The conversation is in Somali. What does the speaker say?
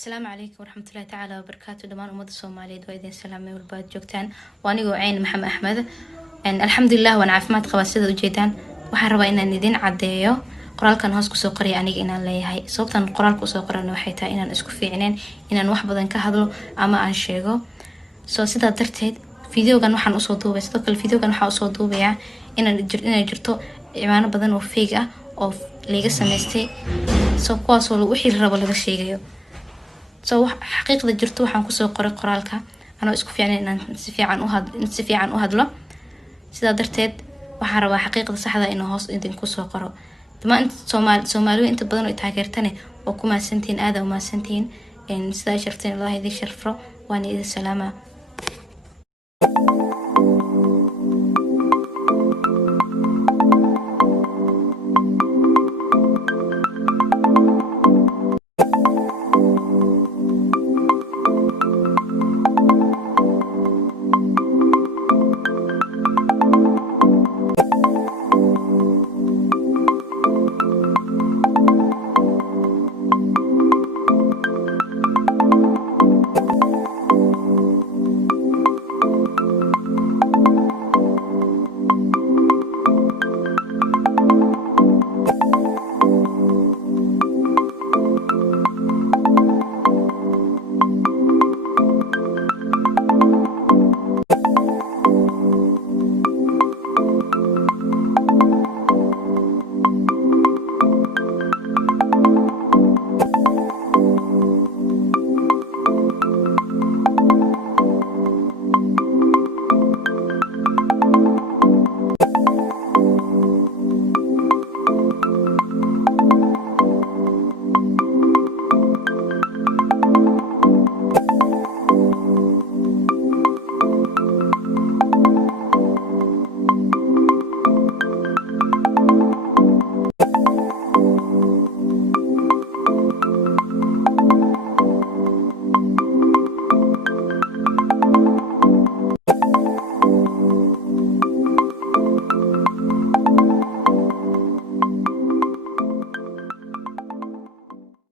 السلام عليكم ورحمة الله تعالى وبركاته. دمان أمد الصومالية وإذن سلامي والباد جوكتان وانيقو عين محمد أحمد الحمد لله وأنا عافمات قبا سيدا وجيدان waxaan rabaa inaan idin cadeeyo qoraalkan hoos ku soo qoray aniga inaan leeyahay sababtan qoraalku soo qorano waxay tahay inaan isku fiicneen inaan wax badan ka hadlo ama aan sheego soo sidaa darteed videogan waxaan u soo duubay sidoo kale videogan waxaan u soo duubayaa inay jirto ciwaano badan oo fake ah oo laga sameystay soo kuwaas oo wixii rabo laga sheegayo soo xaqiiqda jirto waxaan ku soo qoray qoraalka anoo isku fiicneen inaan si fiican u hadlo sidaa darteed waxaan rabaa xaqiiqda saxda inuu hoos idinku soo qoro dhammaan Soomaaliya inta badan oo taageertane oo ku maasantiin aad u maasantiin sidaa sharafteen Allah idin sharfro waan idin salaama.